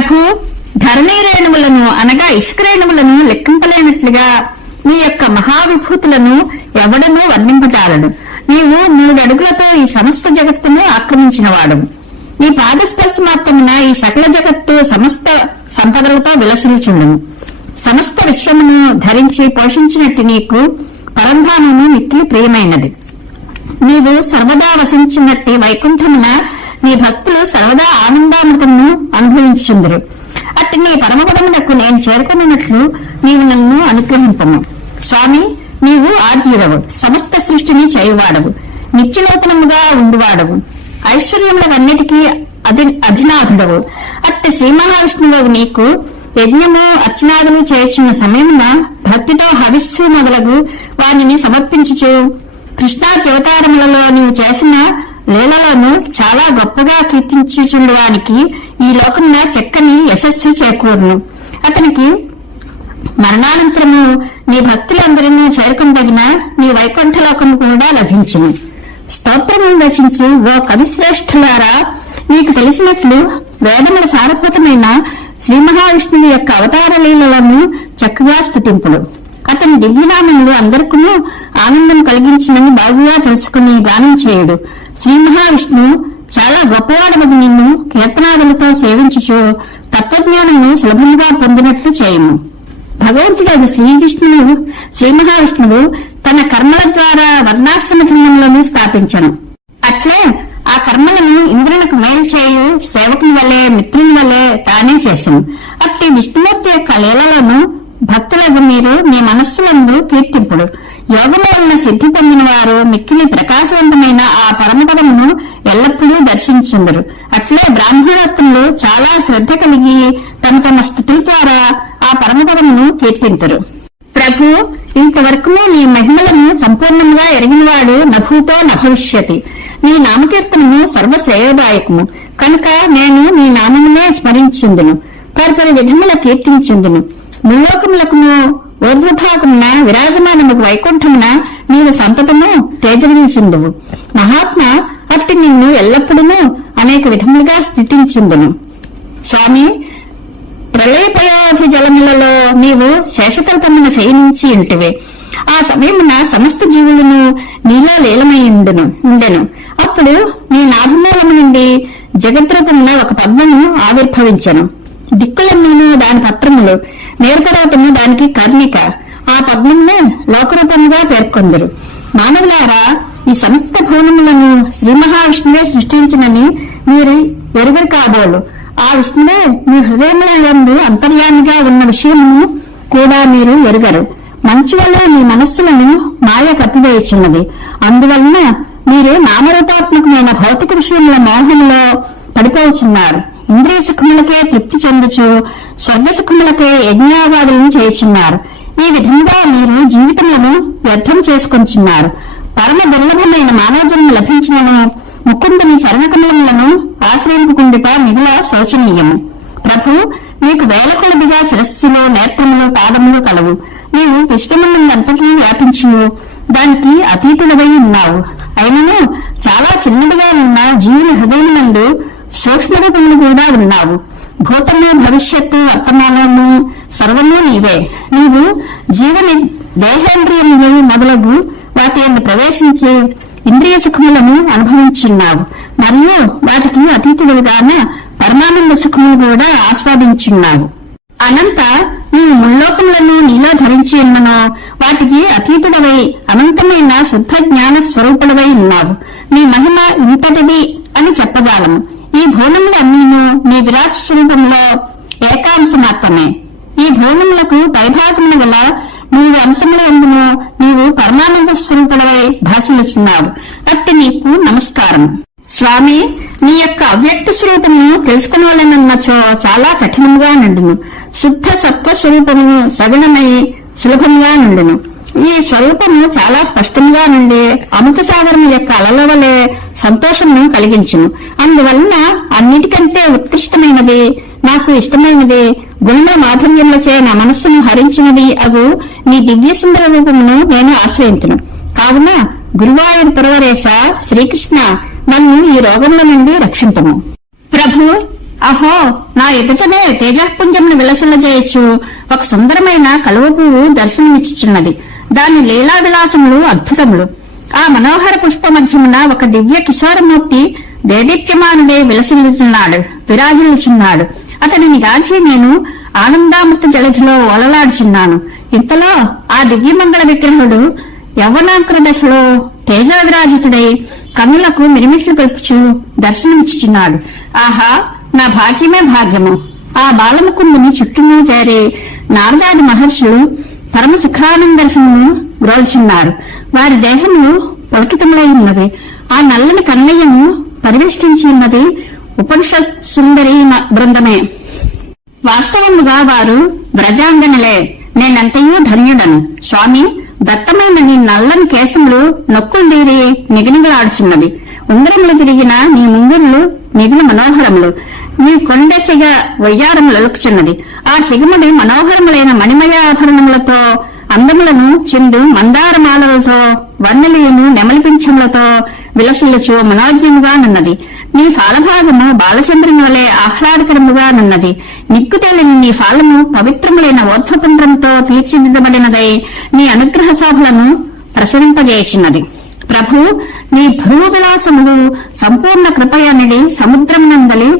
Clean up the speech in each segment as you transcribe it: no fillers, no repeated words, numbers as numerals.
ప్రభు, ధరణీ రేణువులను అనగా ఇసుక రేణువులను లెక్కింపలేనట్లుగా నీ యొక్క మహావిభూతులను ఎవడనూ వర్ణింపజాలడు. నీవు 3 అడుగులతో ఈ సమస్త జగత్తును ఆక్రమించినవాడు. నీ పాదస్పర్శ మాత్రమున ఈ సకల జగత్తు సమస్త సంపదలతో విలసిల్చుండును. సమస్త విశ్వమును ధరించి పోషించినట్టు నీకు పరంధానము మిక్కిలి ప్రియమైనది. నీవు సర్వదా వసించినట్టి వైకుంఠమున నీ భక్తులు సర్వదా ఆనందామృతమును అనుభవించుందురు. అట్టి నీ పరమపదమునకు నేను చేరుకున్నట్లు నీవు నన్ను అనుగ్రహింపము. స్వామి, నీవు ఆద్యుడవు, సమస్త సృష్టిని చేయువాడవు, నిత్యనూతనముగా ఉండువాడవు, ఐశ్వర్యములన్నిటికీ అధినాథుడవు. అట్టి శ్రీ మహావిష్ణువు నీకు యజ్ఞము అర్చనాదులు చేర్చిన సమయమున భక్తితో హవిస్సు మొదలగు వారిని సమర్పించుచు కృష్ణావతారములలో నీవు చేసిన లీలలను చాలా గొప్పగా కీర్తించుచుండవానికి ఈ లోకమున చక్కని యశస్సు చేకూరును. అతనికి మరణానంతరము నీ భక్తులందరినీ చేరుకుందగిన నీ వైకుంఠలోకము కూడా లభించును. స్తోత్రమును రచించి ఓ కవిశ్రేష్ఠులారా, నీకు తెలిసినట్లు వేదముల సారభూతమైన శ్రీ మహావిష్ణువు యొక్క అవతార లీలలను చక్కగా స్తుతింపుడు. అతని దివ్యనామములు అందరికీ ఆనందం కలిగించినని బాగుగా తెలుసుకుని గానం చేయుడు. శ్రీ మహావిష్ణువు చాలా గొప్పవాడమని నిన్ను కీర్తనాదులతో సేవించుచు తత్వజ్ఞానము సులభంగా పొందినట్లు చేయము. భగవంతుడు శ్రీ మహావిష్ణువు తన కర్మల ద్వారా వర్ణాశ్రమ ధర్మములను స్థాపించను. అట్లే ఆ కర్మలను ఇంద్రులకు మేలు చేయు సేవకుని వలె మిత్రుని వలె తానే చేశాను. అట్టి విష్ణుమూర్తి యొక్క లీలలను భక్తులకు మీరు మీ మనస్సులందు కీర్తింపుడు. యోగము వలన సిద్ధి పొందిన వారు మిక్కిలి ప్రకాశవంతమైన ఆ పరమపదమును ఎల్లప్పుడూ దర్శించుందరు. అట్లే బ్రాహ్మణోత్తములు చాలా శ్రద్ధ కలిగి తమ స్థుతుల ద్వారా ఆ పరమపదమును కీర్తింతురు. ప్రభు, ఇంతవరకు నీ మహిమలను సంపూర్ణంగా ఎరిగినవాడు నభూతో నభవిష్యతి. నీ నామకీర్తనము సర్వశ్రేయోదాయకము కనుక నేను నీ నామమునే స్మరించుందును, పరపరి విధముల కీర్తించుందును. ముల్లోకములకును ఊర్ధ్వభాగమున విరాజమానముకు వైకుంఠమున నీవు సంతతము తేజరించుందువు. మహాత్మ, అట్టి నిన్ను ఎల్లప్పుడూ అనేక విధములుగా స్థితించుందును. స్వామి, ప్రళయపయోధి జలములలో నీవు శేషతల్పమున శయనించి ఉంటివే. ఆ సమయమున సమస్త జీవులను నీలో లీలమై ఉండెను. అప్పుడు నీ నాభమూలము నుండి జగద్రూపమున ఒక పద్మము ఆవిర్భవించెను. దిక్కులన్నీను దాని పత్రములు, నేర్పర్వతము దానికి కర్ణిక. ఆ పద్మమును లోకరూపముగా పేర్కొందరు. మానవులారా, ఈ సమస్త భువనములను శ్రీ మహావిష్ణువే సృష్టించినని మీరు ఎరుగరు కాబోలు. ఆ విష్ణువే మీ హృదయములందు అంతర్యామిగా ఉన్న విషయమును కూడా మీరు ఎరుగరు. మంచు వల్ల మీ మనస్సులను మాయ కప్పివేయుచున్నది. అందువలన మీరు నామరూపాత్మకమైన భౌతిక విషయముల మోహంలో పడిపోతున్నారు. ఇంద్రియ సుఖములకే తృప్తి చెందుచు స్వర్గ సుఖములకే యజ్ఞావాదులను చేయుచున్నారు. ఈ విధంగా మీరు జీవితములను వ్యర్థం చేసుకొంచున్నారు. పరమ దుర్లభమైన మానవ జన్మ లభించినను ముకుందుని చరణకమలములను ఆశ్రయింపుకుండుట మిగుల శోచనీయము. ప్రభు, నీకు వేల కొలదిగా శిరస్సులు, నేత్రములు, పాదములు కలవు. నీవు విశ్వమందంతకీ వ్యాపించును దానికి అతీతుడవై ఉన్నావు. అయినను చాలా చిన్నదిగా ఉన్న జీవుని హృదయమునందు సూక్ష్మరూపములు కూడా ఉన్నావు. భూతము, భవిష్యత్తు, వర్తమానము సర్వము నీవే. నీవు జీవని దేహేంద్రియములు మొదలగు వాటి యందు ప్రవేశించి ఇంద్రియ సుఖములను అనుభవించున్నావు. మరియు వాటికి అతీతుడుగాన పరమానంద సుఖములు కూడా ఆస్వాదించున్నావు. అనంత నీవు ముల్లోకములను నీలో ధరించి ఉన్ననో వాటికి అతీతుడవై అనంతమైన శుద్ధ జ్ఞాన స్వరూపుడవై ఉన్నావు. నీ మహిమ ఇంతటిది అని చెప్పజాలము. ఈ భూనములన్నీను నీ విరాట్ స్వరూపంలో ఏకాంశ మాత్రమే. ఈ భూనములకు పైభాగమున గల 3 అంశముల యందును నీవు పరమానంద స్వరూపుడవై భాషలుచున్నావు. అట్టి నీకు నమస్కారం. స్వామి, నీ యొక్క అవ్యక్త స్వరూపము తెలుసుకునవలెనన్నచో చాలా కఠినముగా నుండును. శుద్ధ సత్వ స్వరూపము సగుణమై సులభంగా నుండును. ఈ స్వరూపము చాలా స్పష్టంగా నుండి అమృత సాగరము యొక్క అలల వలె సంతోషమును కలిగించును. అందువలన అన్నిటికంటే ఉత్కృష్టమైనది, నాకు ఇష్టమైనది, గుణ మాధుర్యములచే నా మనస్సును హరించినది అగు నీ దివ్య సుందర రూపమును నేను ఆశ్రయించును. కావున గురువాయూర్ పురవరేశ శ్రీకృష్ణ, నన్ను ఈ రోగముల నుండి రక్షింపము. ప్రభు, అహో, నా ఎదుటనే తేజపుంజమును విలసిల్లజేయచ్చు ఒక సుందరమైన కలువ పువ్వు దర్శనమిచ్చుచున్నది. దాని లీలా విలాసములు అద్భుతములు. ఆ మనోహర పుష్ప మధ్యమున ఒక దివ్య కిశోరమూర్తి దేదీప్యమానుడే విరాజిల్లుచున్నాడు. అతనిని గాంచి నేను ఆనందామృత జలధిలో ఓలలాడుచున్నాను. ఇంతలో ఆ దివ్యమంగళ విగ్రహుడు యవ్వనాంకుర దశలో తేజోవిరాజితుడై కన్నులకు మిరిమిట్లు కలుపుచు దర్శనమిచ్చుచున్నాడు. ఆహా, నా భాగ్యమే భాగ్యము. ఆ బాలముకుందుని చుట్టూను చేరి నారదాది మహర్షులు పరమ సుఖానందర్శనము గ్రోల్చున్నారు. వారి దేహములు పులకితములై ఉన్నవి. ఆ నల్లని కన్నయ్యను పరివేష్టించి ఉన్నది ఉపనిషత్ సుందరి బృందమే. వాస్తవముగా వారు వ్రజాంగనలే. నేనంతయూ ధన్యుడను. స్వామి, దట్టమైన నీ నల్లని కేశములు నొక్కులు తీరి నిగనిగలాడుచున్నది. ఉంగరములు తిరిగిన నీ ముంగురులు మిగిలిన మనోహరములు. నీ కొండెసిగ వయ్యారములొలుకుచున్నది. ఆ సిగముడి మనోహరములైన మణిమయాభరణములతో అందములను చిందు మందారమాలలతో వర్ణలీయును నెమలిపించములతో విలసిల్లుచు మనోజ్ఞముగానున్నది. నీ ఫాలభాగము బాలచంద్రుని వలె ఆహ్లాదకరముగానున్నది. నిక్కుతేలిని నీ ఫాలము పవిత్రములైన ఓర్ధ్వపుండ్రంతో తీర్చిదిద్దబడినదై నీ అనుగ్రహ శోభలను ప్రసరింపజేయుచున్నది. ప్రభు, నీ భ్రువ విలాసములు సంపూర్ణ కృపయనిడి సముద్రమునందలి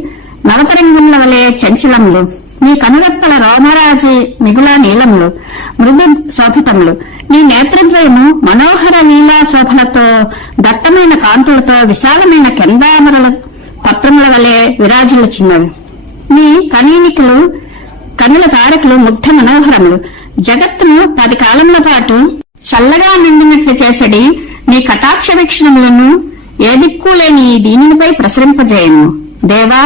నవతరంగముల వలె చంచలములు. నీ కనురెప్పల రోమరాజి మిగుల నీలములు మృదు శోభితములు. నీ నేత్రద్వయము మనోహర లీలా శోభలతో దట్టమైన కాంతులతో విశాలమైన కెందామరల పత్రముల వలె విరాజిల్లుచున్నవి. నీ కనీనికలు కన్నుల తారకులు ముగ్ధ మనోహరములు. జగత్తును 10 కాలముల పాటు చల్లగా నిండినట్లు చేసడి నీ కటాక్ష వీక్షణములను ఏ దిక్కు లేని ఈ దీనిపై ప్రసరింపజేయము. దేవా,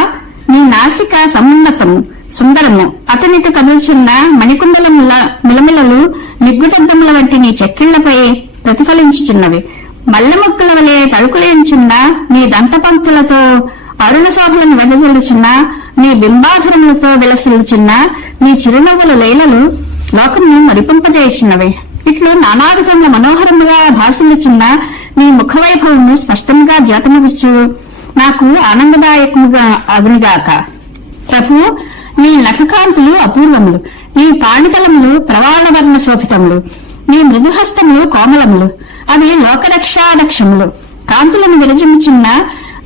నీ నాసిక సమున్నతము సుందరము. అతనిటి కదులుచున్న మణికుండలముల మిలమిలలు నిగ్గుటద్దముల వంటి నీ చెక్కిళ్లపై ప్రతిఫలించుచున్నవి. మల్లెమొక్కల వలె తడుకులేంచున్న నీ దంతపంక్తులతో అరుణ శోభలను వెదజల్లుచున్న నీ బింబాధరములతో విలసిల్లుచున్న నీ చిరునవ్వుల లీలలు లోకమును మరిపింపజేయుచున్నవి. ఇట్లు నానావిధంగా మనోహరముగా భాసిల్లుచున్న నీ ముఖవైభవము స్పష్టంగా జ్యోతముచ్చు నాకు ఆనందదాయకముగా అగునిగాక. ప్రభు, నీ నఖకాంతులు అపూర్వములు. నీ పాణితలములు ప్రవాళవర్ణ శోభితములు. నీ మృదుహస్తములు కోమలములు. అవి లోకరక్షాలక్ష్యములు. కాంతులను విరజిమ్ముచున్న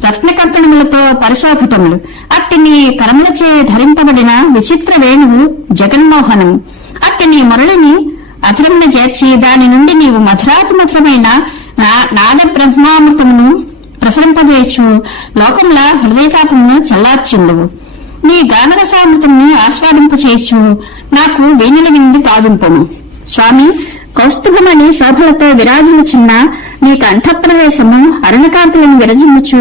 రత్నకర్తనములతో పరిశోభితములు. అట్టి నీ కరములచే ధరింపబడిన విచిత్ర వేణువు జగన్మోహనము. అట్టి నీ మురళిని అధరమున చేర్చి దాని నుండి నీవు మధురాతిమధురమైన నాద బ్రహ్మామృతమును ప్రసరింపజేయచ్చు లోకముల హృదయతాపమును చల్లార్చుండువు. నీ గానరసామృతమును ఆస్వాదింపచేయచ్చు నాకు వేణుల విందు కాదింపము. స్వామి, కౌస్తుభమని శోభలతో విరాజిల్లుచున్న నీ కంఠప్రవేశము అరుణకాంతులను విరజిమ్ముచు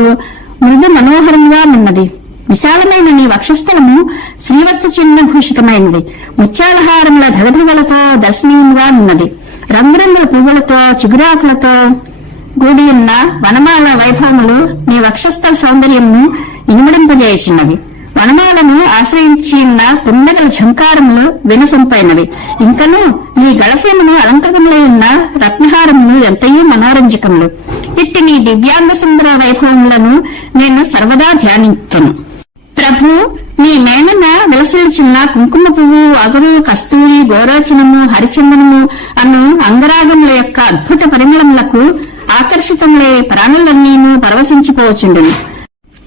మృదు మనోహరంగా ఉన్నది. విశాలమైన నీ వక్షస్థలము శ్రీవత్స చిహ్న భూషితమైనది. ముత్యాలహారముల ధగధగలతో దర్శనీయముగా ఉన్నది. రంగురంగుల పువ్వులతో చిగురాకులతో కూడియున్న వనమాల వైభవములు నీ వక్షస్థల సౌందర్యమును ఇనుమడింపజేయుచున్నవి. వనమాలను ఆశ్రయించి ఉన్న తుండగల ఝంకారములు వినసొంపైనవి. ఇంకను నీ గళసేమును అలంకృతములై ఉన్న రత్నహారములు ఎంతయూ మనోరంజకములు. ఇట్టి నీ దివ్యాంగ సుందర వైభవములను నేను సర్వదా ధ్యానించును. ప్రభు, నీ మేనన విలసిల్చున్న కుంకుమ పువ్వు, అగరు, కస్తూరి, గోరోచనము, హరిచందనము అను అంగరాగముల యొక్క అద్భుత పరిమళములకు ఆకర్షితములే ప్రాణులన్నీను పరవశించిపోవచ్చుండును.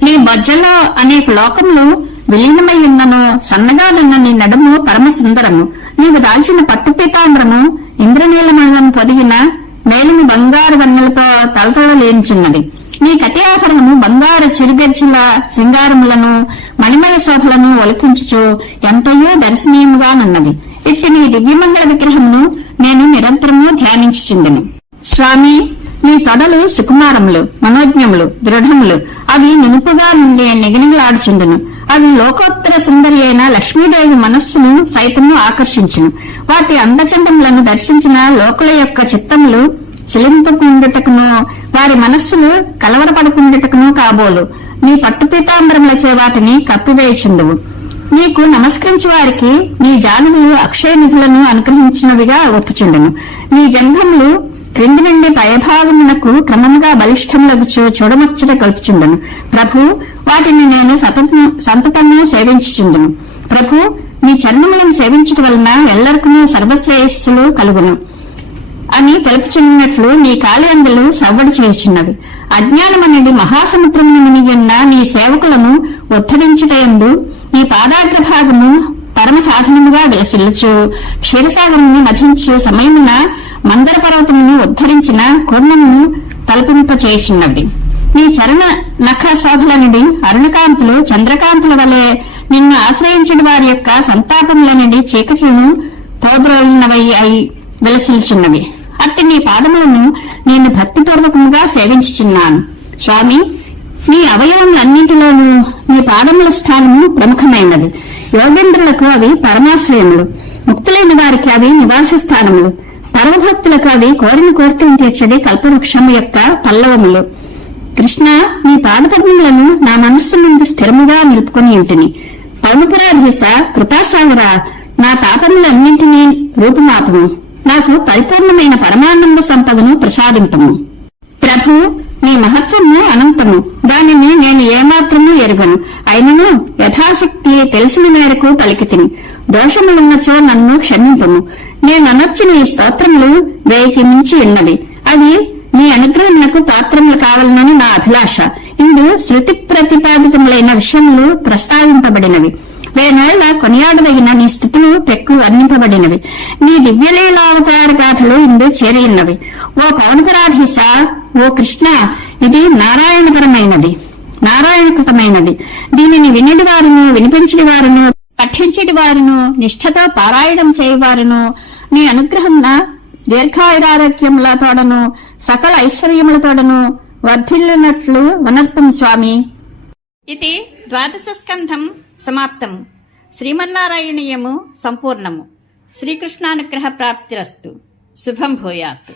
నీ బొజ్జలో అనేక లోకములు విలీనమై ఉన్నను సన్నగానున్న నీ నడుము పరమ సుందరము. నీవు దాల్చిన పట్టు పీతాంబరము ఇంద్రనీలమణులను పొదిగిన మేలుని బంగారు వన్నెలతో తలతలలేంచున్నది. నీ కటి ఆభరణము బంగారు చిరుగజ్జల సింగారములను మణిమయ శోభలను ఒలికించుచు ఎంతయో దర్శనీయముగానున్నది. ఇట్టి నీ దివ్యమంగళ విగ్రహమును నేను నిరంతరము ధ్యానించుచుందును. స్వామి, నీ తొడలు సుకుమారములు, మనోజ్ఞములు, దృఢములు. అవి నినుపుగా నుండి నిగనిగలాడుచుండును. అవి లోకోత్తర సుందరి అయిన లక్ష్మీదేవి మనస్సును సైతము ఆకర్షించును. వాటి అందచందములను దర్శించిన లోకుల యొక్క చిత్తములు చిలింపుకుండుటకును వారి మనస్సులు కలవరపడుకుండుటకును కాబోలు. నీ పట్టుపీతాంబరములచే వాటిని కప్పివేయుచుందువు. నీకు నమస్కరించు వారికి నీ జానువులు అక్షయ నిధులను అనుగ్రహించినవిగా ఒప్పుచుండును. నీ జంఘములు క్రింది నుండి పైభాగమునకు క్రమముగా బలిష్టములగుచు చూడముచ్చట కలుపుచుండను. ప్రభు, వాటిని నేను సంతతము సేవించుచుందును. ప్రభు, నీ చరణములను సేవించటం వలన ఎల్లరికూ సర్వశ్రేయస్సులు కలుగును అని తెలుపుచున్నట్లు నీ కాళయందులు సవ్వడి చేయుచున్నవి. అజ్ఞానమనేది మహాసముద్రమును మునిగిన్న నీ సేవకులను ఉద్ధరించుటయందు నీ పాదాగ్రభాగము పరమ సాధనముగా విలసిల్లుచు క్షీరసాగరమును మధించు సమయమున మందర పర్వతమును ఉద్ధరించిన కూర్మమును తలపింపచేయుచున్నది. నీ చరణ నఖ శోభలనిడి అరుణకాంతులు చంద్రకాంతుల వలె నిన్ను ఆశ్రయించిన వారి యొక్క సంతాపములనిడి చీకట్లను పోద్రోలినవై అయి విలసిల్చున్నవి. అట్టి నీ పాదములను నేను భక్తిపూర్వకముగా సేవించుచున్నాను. స్వామి, నీ అవయవములన్నింటిలోనూ నీ పాదముల స్థానము ప్రముఖమైనది. యోగేంద్రులకు అవి పరమాశ్రయములు, ముక్తులైన వారికి అవి నివాస స్థానములు, పరమభక్తులకు అవి కోరిన కోరికను తీర్చడి కల్పవృక్షము యొక్క పల్లవములు. కృష్ణ, నీ పాదపద్మములను నా మనస్సు నుండి స్థిరముగా నిలుపుకొని ఇంటిని. పౌనపురాధీశ, కృపాసాగర, నా తాపములన్నింటినీ రూపుమాపము. నాకు పరిపూర్ణమైన పరమానంద సంపదను ప్రసాదింపము. ప్రభు, నీ మహత్వము అనంతము, దానిని నేను ఏమాత్రమూ ఎరుగను. అయినను యథాశక్తి తెలిసిన మేరకు పలికితిని. దోషములున్నచో నన్ను క్షమింపము. నేననొచ్చు నీ స్తోత్రములు 1000కి మించి ఉన్నది. అది నీ అనుగ్రహమునకు పాత్రములు కావాలనని నా అభిలాష. ఇందు శృతి ప్రతిపాదితములైన విషయములు ప్రస్తావింపబడినవి. 1000 కొనియాడదగిన నీ స్థితులు పెక్కు వర్ణింపబడినవి. నీ దివ్యలీలావతార గాథలు ఇందు చేరియున్నవి. ఓ పవనపరాధీశ, ఓ కృష్ణ, ఇది నారాయణకృతమైనది. దీనిని వినిడి వారును, వినిపించడి వారును, పఠించడి వారును, నిష్ఠతో పారాయణం చేయువారును నీ అనుగ్రహమున దీర్ఘాయురారోగ్యములతోడను సకల ఐశ్వర్యములతోడను వర్ధిల్లునట్లు వనర్పం స్వామి. ఇది 12వ స్కంధం సమాప్తము. శ్రీమన్నారాయణీయము సంపూర్ణము. శ్రీకృష్ణానుగ్రహ ప్రాప్తిరస్తు. శుభం భూయాత్.